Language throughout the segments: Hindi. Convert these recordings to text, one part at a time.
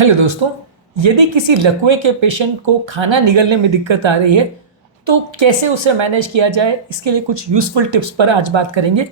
हेलो दोस्तों, यदि किसी लकवे के पेशेंट को खाना निगलने में दिक्कत आ रही है तो कैसे उसे मैनेज किया जाए, इसके लिए कुछ यूज़फुल टिप्स पर आज बात करेंगे।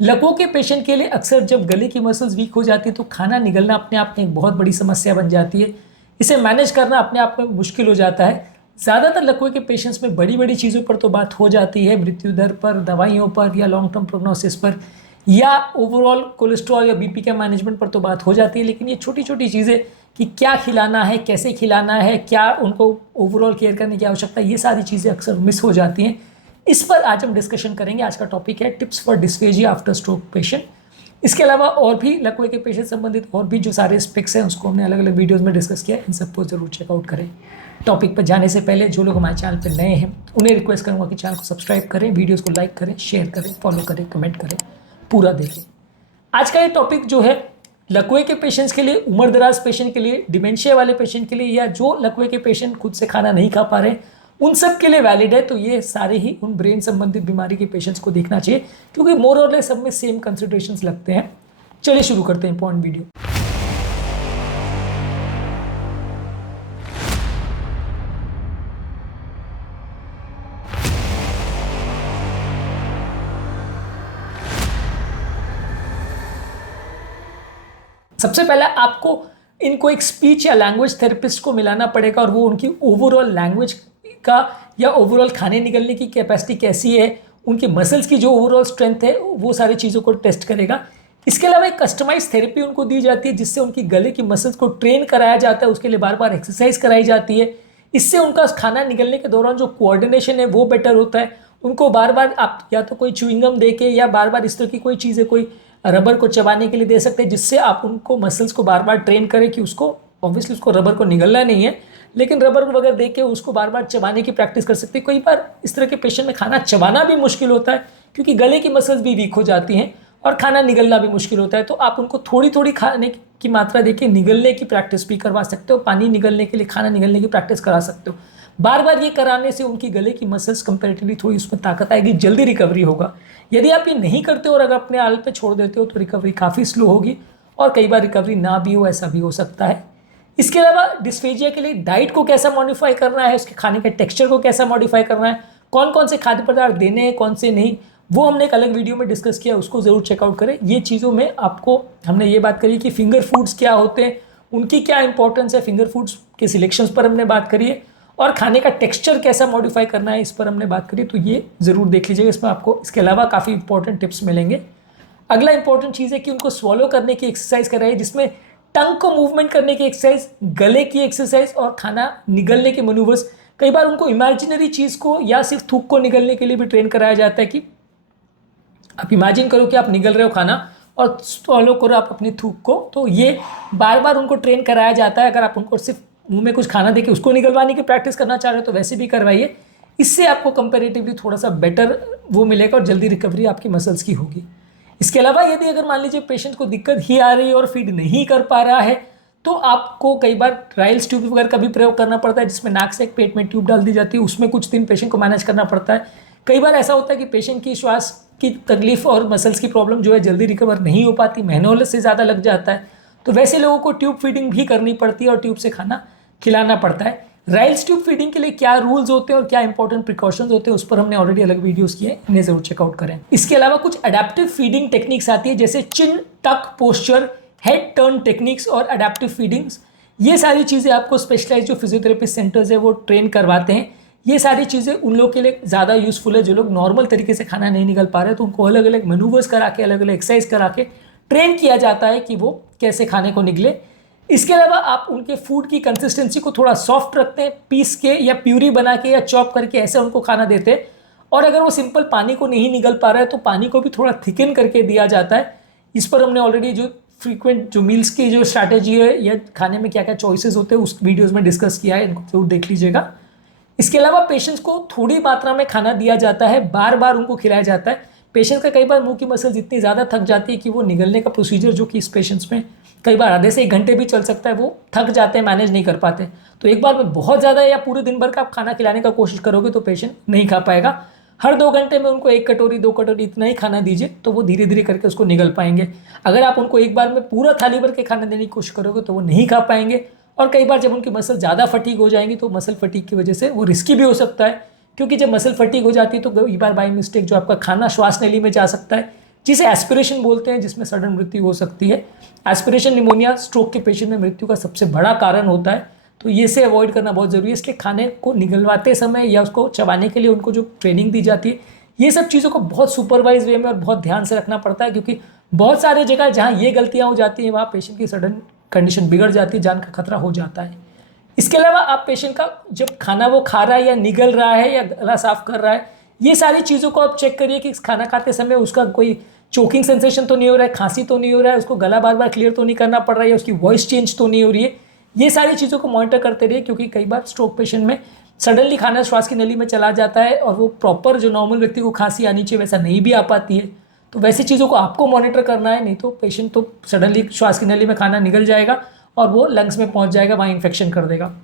लकवों के पेशेंट के लिए अक्सर जब गले की मसल्स वीक हो जाती है तो खाना निगलना अपने आप में एक बहुत बड़ी समस्या बन जाती है। इसे मैनेज करना अपने आप में मुश्किल हो जाता है। ज़्यादातर लकवे के पेशेंट्स में बड़ी बड़ी चीज़ों पर तो बात हो जाती है, मृत्यु दर पर, दवाइयों पर या लॉन्ग टर्म प्रोग्नोसिस पर या ओवरऑल कोलेस्ट्रॉल या बीपी के मैनेजमेंट पर तो बात हो जाती है। लेकिन ये छोटी छोटी चीज़ें कि क्या खिलाना है, कैसे खिलाना है, क्या उनको ओवरऑल केयर करने की आवश्यकता है, ये सारी चीज़ें अक्सर मिस हो जाती हैं। इस पर आज हम डिस्कशन करेंगे। आज का टॉपिक है tips for dysphagia after stroke patient. इसके अलावा और भी लकवे के पेशेंट संबंधित और भी जो सारे एस्पेक्ट्स हैं उसको हमने अलग अलग वीडियोज़ में डिस्कस किया है। इन सबको जरूर चेकआउट करें। टॉपिक पर जाने से पहले जो लोग हमारे चैनल पर नए हैं उन्हें रिक्वेस्ट करूँगा कि चैनल को सब्सक्राइब करें, वीडियोज़ को लाइक करें, शेयर करें, फॉलो करें, कमेंट करें, पूरा देखें। आज का ये टॉपिक जो है लकवे के पेशेंट्स के लिए, उम्र दराज पेशेंट के लिए, डिमेंशिया वाले पेशेंट के लिए या जो लकवे के पेशेंट खुद से खाना नहीं खा पा रहे उन सब के लिए वैलिड है। तो ये सारे ही उन ब्रेन संबंधित बीमारी के पेशेंट्स को देखना चाहिए क्योंकि मोर और लेस सब में सेम कंसिडरेशंस लगते हैं। चलिए शुरू करते हैं इंपॉर्टेंट वीडियो। सबसे पहले आपको इनको एक स्पीच या लैंग्वेज थेरेपिस्ट को मिलाना पड़ेगा और वो उनकी ओवरऑल लैंग्वेज का या ओवरऑल खाने निकलने की कैपेसिटी कैसी है, उनकी मसल्स की जो ओवरऑल स्ट्रेंथ है, वो सारी चीज़ों को टेस्ट करेगा। इसके अलावा एक कस्टमाइज थेरेपी उनको दी जाती है जिससे उनकी गले की मसल्स को ट्रेन कराया जाता है, उसके लिए बार बार एक्सरसाइज कराई जाती है। इससे उनका खाना निगलने के दौरान जो कोऑर्डिनेशन है वो बेटर होता है। उनको बार बार आप या तो कोई च्युइंगम दे के या बार बार इस तरह की कोई चीज़ें, कोई रबर को चबाने के लिए दे सकते हैं जिससे आप उनको मसल्स को बार बार ट्रेन करें कि उसको ऑब्वियसली उसको रबर को निगलना नहीं है, लेकिन रबर वगैरह दे के उसको बार बार चबाने की प्रैक्टिस कर सकते हैं। कई बार इस तरह के पेशेंट में खाना चबाना भी मुश्किल होता है क्योंकि गले की मसल्स भी वीक हो जाती हैं और खाना निगलना भी मुश्किल होता है। तो आप उनको थोड़ी थोड़ी खाने की मात्रा देके निगलने की प्रैक्टिस भी करवा सकते हो, पानी निगलने के लिए, खाना निगलने की प्रैक्टिस करा सकते हो। बार बार ये कराने से उनकी गले की मसल्स कंपैरेटिवली थोड़ी उसमें ताकत आएगी, जल्दी रिकवरी होगा। यदि आप ये नहीं करते हो और अगर अपने हाल पे छोड़ देते हो तो रिकवरी काफ़ी स्लो होगी और कई बार रिकवरी ना भी हो, ऐसा भी हो सकता है। इसके अलावा डिस्फेजिया के लिए डाइट को कैसा मॉडिफाई करना है, उसके खाने के टेक्सचर को कैसा मॉडिफाई करना है, कौन कौन से खाद्य पदार्थ देने हैं, कौन से नहीं, वो हमने एक अलग वीडियो में डिस्कस किया, उसको ज़रूर चेकआउट करें। ये चीज़ों में आपको हमने ये बात करी कि फिंगर फूड्स क्या होते हैं, उनकी क्या इंपॉर्टेंस है, फिंगर फूड्स के सिलेक्शंस पर हमने बात करी है और खाने का टेक्सचर कैसा मॉडिफाई करना है इस पर हमने बात करी। तो ये ज़रूर देख लीजिएगा, इसमें आपको इसके अलावा काफ़ी इंपॉर्टेंट टिप्स मिलेंगे। अगला इंपॉर्टेंट चीज़ है कि उनको स्वॉलो करने की एक्सरसाइज कराइए जिसमें टंग को मूवमेंट करने की एक्सरसाइज, गले की एक्सरसाइज और खाना निगलने के मनूवर्स। कई बार उनको इमेजिनरी चीज़ को या सिर्फ थूक को निगलने के लिए भी ट्रेन कराया जाता है कि आप इमेजिन करो कि आप निगल रहे हो खाना और स्वॉलो करो आप अपनी थूक को। तो ये बार बार उनको ट्रेन कराया जाता है। अगर आप उनको सिर्फ मुंह में कुछ खाना देके उसको निगलवाने की प्रैक्टिस करना चाह रहे हो तो वैसे भी करवाइए। इससे आपको कंपैरेटिवली थोड़ा सा बेटर वो मिलेगा और जल्दी रिकवरी आपकी मसल्स की होगी। इसके अलावा यदि अगर मान लीजिए पेशेंट को दिक्कत ही आ रही है और फीड नहीं कर पा रहा है तो आपको कई बार राइल्स ट्यूब वगैरह का भी प्रयोग करना पड़ता है जिसमें नाक से एक पेट में ट्यूब डाल दी जाती है। उसमें कुछ दिन पेशेंट को मैनेज करना पड़ता है। कई बार ऐसा होता है कि पेशेंट की श्वास की तकलीफ और मसल्स की प्रॉब्लम जो है जल्दी रिकवर नहीं हो पाती, महीनों से ज़्यादा लग जाता है। तो वैसे लोगों को ट्यूब फीडिंग भी करनी पड़ती है और ट्यूब से खाना खिलाना पड़ता है। राइल्स ट्यूब फीडिंग के लिए क्या रूल्स होते हैं और क्या इंपॉर्टेंट प्रिकॉशंस होते हैं उस पर हमने ऑलरेडी अलग वीडियोस किए, इन्हें जरूर चेकआउट करें। इसके अलावा कुछ अडेप्टिव फीडिंग टेक्निक्स आती है जैसे चिन टक पोस्चर, हेड टर्न टेक्निक्स और अडेप्टिव फीडिंग्स। ये सारी चीज़ें आपको स्पेशलाइज जो फिजियोथेरेपिस्ट सेंटर्स है वो ट्रेन करवाते हैं। ये सारी चीज़ें उन लोगों के लिए ज़्यादा यूजफुल है जो लोग नॉर्मल तरीके से खाना नहीं निकल पा रहे, तो उनको अलग अलग मैनूवर्स करा के, अलग अलग एक्सरसाइज करा के ट्रेन किया जाता है कि वो कैसे खाने को निकले। इसके अलावा आप उनके फूड की कंसिस्टेंसी को थोड़ा सॉफ्ट रखते हैं, पीस के या प्यूरी बना के या चॉप करके ऐसे उनको खाना देते हैं। और अगर वो सिंपल पानी को नहीं निगल पा रहा है तो पानी को भी थोड़ा थिकन करके दिया जाता है। इस पर हमने ऑलरेडी जो फ्रीक्वेंट जो मील्स की जो स्ट्रैटेजी है या खाने में क्या क्या चॉइसेस होते हैं उस वीडियोज़ में डिस्कस किया है, इनको जरूर देख लीजिएगा। इसके अलावा पेशेंट्स को थोड़ी मात्रा में खाना दिया जाता है, बार बार उनको खिलाया जाता है। पेशेंट का कई बार मुंह की मसल्स इतनी ज़्यादा थक जाती है कि वो निगलने का प्रोसीजर जो कि इस पेशेंट्स में कई बार आधे से 1 घंटे भी चल सकता है, वो थक जाते हैं, मैनेज नहीं कर पाते। तो एक बार में बहुत ज़्यादा या पूरे दिन भर का आप खाना खिलाने का कोशिश करोगे तो पेशेंट नहीं खा पाएगा। हर 2 घंटे में उनको 1 कटोरी 2 कटोरी इतना ही खाना दीजिए तो वो धीरे धीरे करके उसको निगल पाएंगे। अगर आप उनको एक बार में पूरा थाली भर के खाना देने की कोशिश करोगे तो वो नहीं खा पाएंगे और कई बार जब उनकी मसल ज़्यादा फटीग हो जाएंगी तो मसल फटीग की वजह से वो रिस्की भी हो सकता है, क्योंकि जब मसल फटीग हो जाती है तो कई बार बाई मिस्टेक जो आपका खाना श्वास नली में जा सकता है, जिसे एस्पिरेशन बोलते हैं, जिसमें सडन मृत्यु हो सकती है। एस्पिरेशन निमोनिया स्ट्रोक के पेशेंट में मृत्यु का सबसे बड़ा कारण होता है, तो ये से अवॉइड करना बहुत ज़रूरी है। इसलिए खाने को निगलवाते समय या उसको चबाने के लिए उनको जो ट्रेनिंग दी जाती है, ये सब चीज़ों को बहुत सुपरवाइज वे में और बहुत ध्यान से रखना पड़ता है, क्योंकि बहुत सारे जगह जहाँ ये गलतियाँ हो जाती हैं वहाँ पेशेंट की सडन कंडीशन बिगड़ जाती है, जान का खतरा हो जाता है। इसके अलावा आप पेशेंट का जब खाना वो खा रहा है या निगल रहा है या गला साफ कर रहा है, ये सारी चीज़ों को आप चेक करिए कि खाना खाते समय उसका कोई चोकिंग सेंसेशन तो नहीं हो रहा है, खांसी तो नहीं हो रहा है, उसको गला बार बार क्लियर तो नहीं करना पड़ रहा है, या उसकी वॉइस चेंज तो नहीं हो रही है। ये सारी चीज़ों को मॉनिटर करते रहिए, क्योंकि कई बार स्ट्रोक पेशेंट में सडनली खाना श्वास की नली में चला जाता है और वो प्रॉपर जो नॉर्मल व्यक्ति को खांसी आनी चाहिए वैसा नहीं भी आ पाती है। तो वैसी चीज़ों को आपको मॉनिटर करना है, नहीं तो पेशेंट तो सडनली श्वास की नली में खाना निकल जाएगा और वो लंग्स में पहुंच जाएगा, वहाँ इन्फेक्शन कर देगा।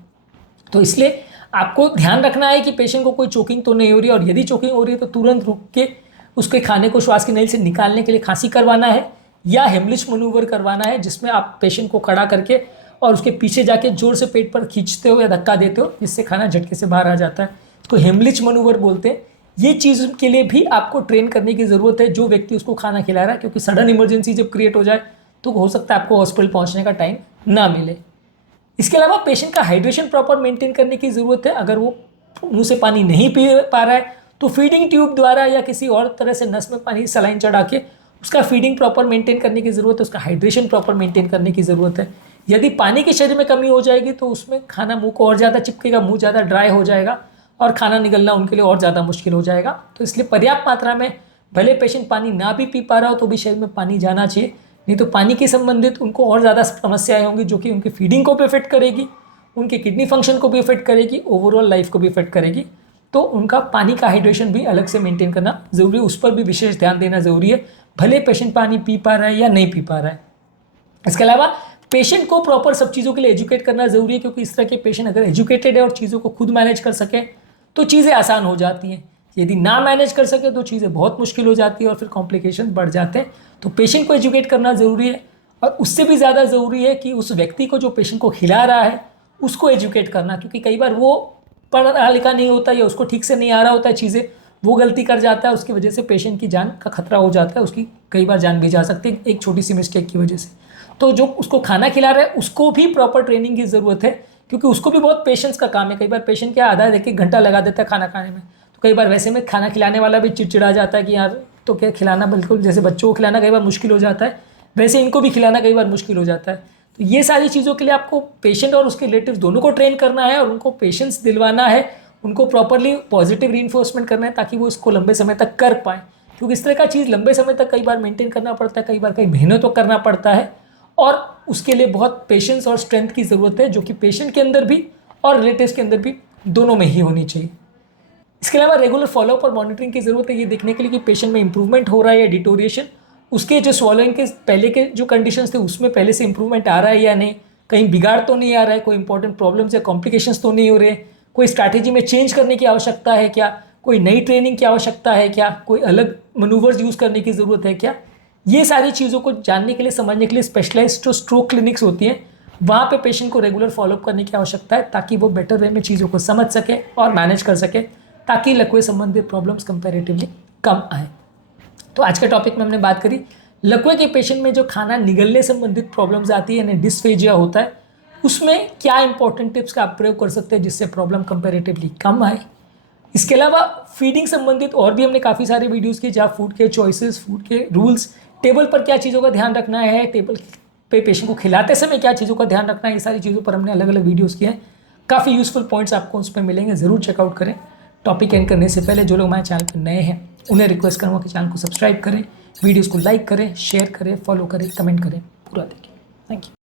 तो इसलिए आपको ध्यान रखना है कि पेशेंट को कोई चोकिंग तो नहीं हो रही है, और यदि चोकिंग हो रही है तो तुरंत रुक के उसके खाने को श्वास की नली से निकालने के लिए खांसी करवाना है या हेमलिच मनूवर करवाना है, जिसमें आप पेशेंट को खड़ा करके और उसके पीछे जाके जोर से पेट पर खींचते हो या धक्का देते हो, जिससे खाना झटके से बाहर आ जाता है। इसको हेमलिच मनूवर बोलते हैं। ये चीज़ के लिए भी आपको ट्रेन करने की ज़रूरत है जो व्यक्ति उसको खाना खिला रहा है, क्योंकि सडन इमरजेंसी जब क्रिएट हो जाए तो हो सकता है आपको हॉस्पिटल पहुँचने का टाइम ना मिले। इसके अलावा पेशेंट का हाइड्रेशन प्रॉपर मेंटेन करने की ज़रूरत है। अगर वो मुंह से पानी नहीं पी पा रहा है तो फीडिंग ट्यूब द्वारा या किसी और तरह से नस में पानी सलाइन चढ़ा के उसका फीडिंग प्रॉपर मेंटेन करने की ज़रूरत है, उसका हाइड्रेशन प्रॉपर मेंटेन करने की ज़रूरत है। यदि पानी के शरीर में कमी हो जाएगी तो उसमें खाना मुंह को और ज़्यादा चिपकेगा, मुंह ज़्यादा ड्राई हो जाएगा और खाना निगलना उनके लिए और ज़्यादा मुश्किल हो जाएगा। तो इसलिए पर्याप्त मात्रा में, भले पेशेंट पानी ना भी पी पा रहा हो तो भी शरीर में पानी जाना चाहिए, नहीं तो पानी के संबंधित उनको और ज़्यादा समस्याएं होंगी, जो कि उनकी फीडिंग को भी इफेक्ट करेगी, उनके किडनी फंक्शन को भी इफेक्ट करेगी, ओवरऑल लाइफ को भी इफेक्ट करेगी। तो उनका पानी का हाइड्रेशन भी अलग से मेंटेन करना ज़रूरी है, उस पर भी विशेष ध्यान देना ज़रूरी है, भले पेशेंट पानी पी पा रहा है या नहीं पी पा रहा है। इसके अलावा पेशेंट को प्रॉपर सब चीज़ों के लिए एजुकेट करना ज़रूरी है, क्योंकि इस तरह के पेशेंट अगर एजुकेटेड है और चीज़ों को खुद मैनेज कर सके तो चीज़ें आसान हो जाती हैं। यदि ना मैनेज कर सके तो चीज़ें बहुत मुश्किल हो जाती है और फिर कॉम्प्लिकेशन बढ़ जाते हैं। तो पेशेंट को एजुकेट करना ज़रूरी है, और उससे भी ज़्यादा ज़रूरी है कि उस व्यक्ति को जो पेशेंट को खिला रहा है उसको एजुकेट करना, क्योंकि कई बार वो पढ़ा लिखा नहीं होता या उसको ठीक से नहीं आ रहा होता है चीज़ें, वो गलती कर जाता है, उसकी वजह से पेशेंट की जान का खतरा हो जाता है, उसकी कई बार जान भी जा सकती है एक छोटी सी मिस्टेक की वजह से। तो जो उसको खाना खिला रहा है उसको भी प्रॉपर ट्रेनिंग की ज़रूरत है, क्योंकि उसको भी बहुत पेशेंस का काम है। कई बार पेशेंट क्या आधा एक एक घंटा लगा देता है खाना खाने में, तो कई बार वैसे में खाना खिलाने वाला भी चिड़चिड़ा जाता है कि यार तो क्या खिलाना, बिल्कुल जैसे बच्चों को खिलाना कई बार मुश्किल हो जाता है, वैसे इनको भी खिलाना कई बार मुश्किल हो जाता है। तो ये सारी चीज़ों के लिए आपको पेशेंट और उसके रिलेटिव्स दोनों को ट्रेन करना है और उनको पेशेंस दिलवाना है, उनको प्रॉपरली पॉजिटिव रीइंफोर्समेंट करना है ताकि वो इसको लंबे समय तक कर पाए, क्योंकि इस तरह का चीज़ लंबे समय तक कई बार मेंटेन करना पड़ता है, कई बार कई महीनों तक करना पड़ता है, और उसके लिए बहुत पेशेंस और स्ट्रेंथ की ज़रूरत है, जो कि पेशेंट के अंदर भी और रिलेटिव्स के अंदर भी दोनों में ही होनी चाहिए। इसके अलावा रेगुलर फॉलोअप और मॉनिटरिंग की ज़रूरत है, ये देखने के लिए कि पेशेंट में इंप्रूवमेंट हो रहा है या डिटोरिएशन, उसके जो स्वॉलोइंग के पहले के जो कंडीशंस थे उसमें पहले से इंप्रूवमेंट आ रहा है या नहीं, कहीं बिगाड़ तो नहीं आ रहा है, कोई इंपॉर्टेंट प्रॉब्लम्स या कॉम्प्लिकेशंस तो नहीं हो रहे, कोई स्ट्रैटेजी में चेंज करने की आवश्यकता है क्या, कोई नई ट्रेनिंग की आवश्यकता है क्या, कोई अलग मनूवर्स यूज़ करने की ज़रूरत है क्या। ये सारी चीज़ों को जानने के लिए, समझने के लिए स्पेशलाइज्ड जो स्ट्रोक क्लिनिक्स होती हैं वहाँ पे पेशेंट को रेगुलर फॉलोअप करने की आवश्यकता है, ताकि वो बेटर वे में चीज़ों को समझ सके और मैनेज कर सके, ताकि लकवे संबंधित प्रॉब्लम्स कंपैरेटिवली कम आए। तो आज के टॉपिक में हमने बात करी लकवे के पेशेंट में जो खाना निगलने संबंधित प्रॉब्लम्स आती है, यानी डिस्फेजिया होता है, उसमें क्या इंपॉर्टेंट टिप्स का आप प्रयोग कर सकते हैं जिससे प्रॉब्लम कंपैरेटिवली कम आए। इसके अलावा फीडिंग संबंधित और भी हमने काफ़ी सारे वीडियोज़ किए, जहाँ फूड के चॉइसेस, फूड के रूल्स, टेबल पर क्या चीज़ों का ध्यान रखना है, टेबल पे पेशेंट को खिलाते समय क्या चीज़ों का ध्यान रखना है, ये सारी चीज़ों पर हमने अलग अलग वीडियोज़ किए हैं। काफ़ी यूज़फुल पॉइंट्स आपको उस पर मिलेंगे, ज़रूर चेकआउट करें। टॉपिक एंड करने से पहले जो लोग हमारे चैनल पर नए हैं उन्हें रिक्वेस्ट करूँगा कि चैनल को सब्सक्राइब करें, वीडियोज़ को लाइक करें, शेयर करें, फॉलो करें, कमेंट करें, पूरा देखें। Thank you.